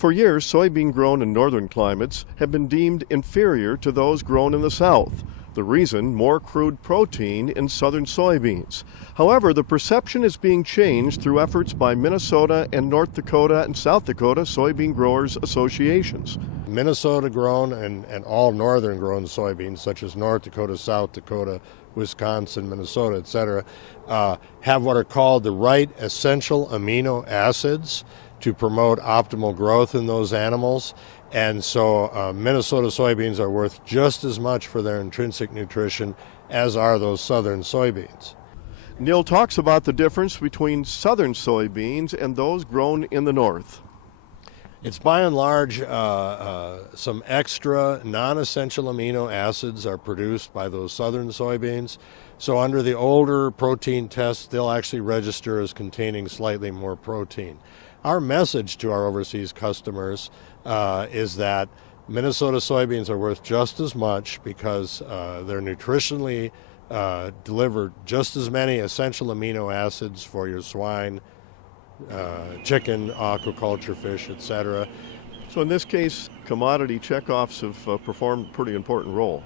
For years, soybean grown in northern climates have been deemed inferior to those grown in the south. The reason, more crude protein in southern soybeans. However, the perception is being changed through efforts by Minnesota and North Dakota and South Dakota soybean growers associations. Minnesota grown and all northern grown soybeans, such as North Dakota, South Dakota, Wisconsin, Minnesota, etc., have what are called the right essential amino acids to promote optimal growth in those animals. And so Minnesota soybeans are worth just as much for their intrinsic nutrition as are those southern soybeans. Neil talks about the difference between southern soybeans and those grown in the north. It's by and large some extra non-essential amino acids are produced by those southern soybeans. So under the older protein tests, they'll actually register as containing slightly more protein. Our message to our overseas customers is that Minnesota soybeans are worth just as much because they're nutritionally deliver just as many essential amino acids for your swine, chicken, aquaculture, fish, etc. So in this case, commodity checkoffs have performed a pretty important role.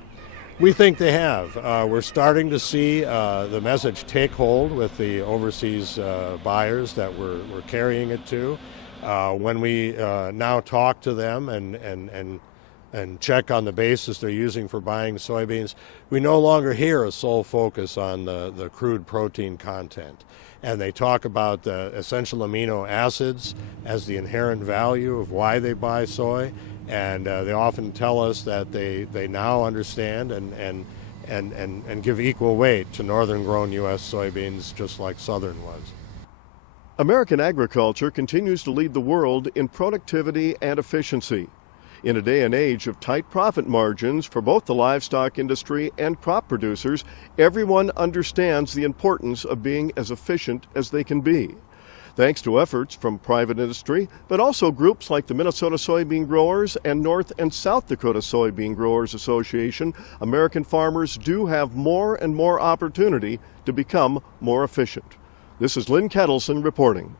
We think they have. We're starting to see the message take hold with the overseas buyers that we're carrying it to. When we now talk to them and check on the basis they're using for buying soybeans, we no longer hear a sole focus on the crude protein content. And they talk about the essential amino acids as the inherent value of why they buy soy. And they often tell us that they now understand and give equal weight to northern grown U.S. soybeans just like southern ones. American agriculture continues to lead the world in productivity and efficiency. In a day and age of tight profit margins for both the livestock industry and crop producers, everyone understands the importance of being as efficient as they can be. Thanks to efforts from private industry, but also groups like the Minnesota Soybean Growers and North and South Dakota Soybean Growers Association, American farmers do have more and more opportunity to become more efficient. This is Lynn Ketelsen reporting.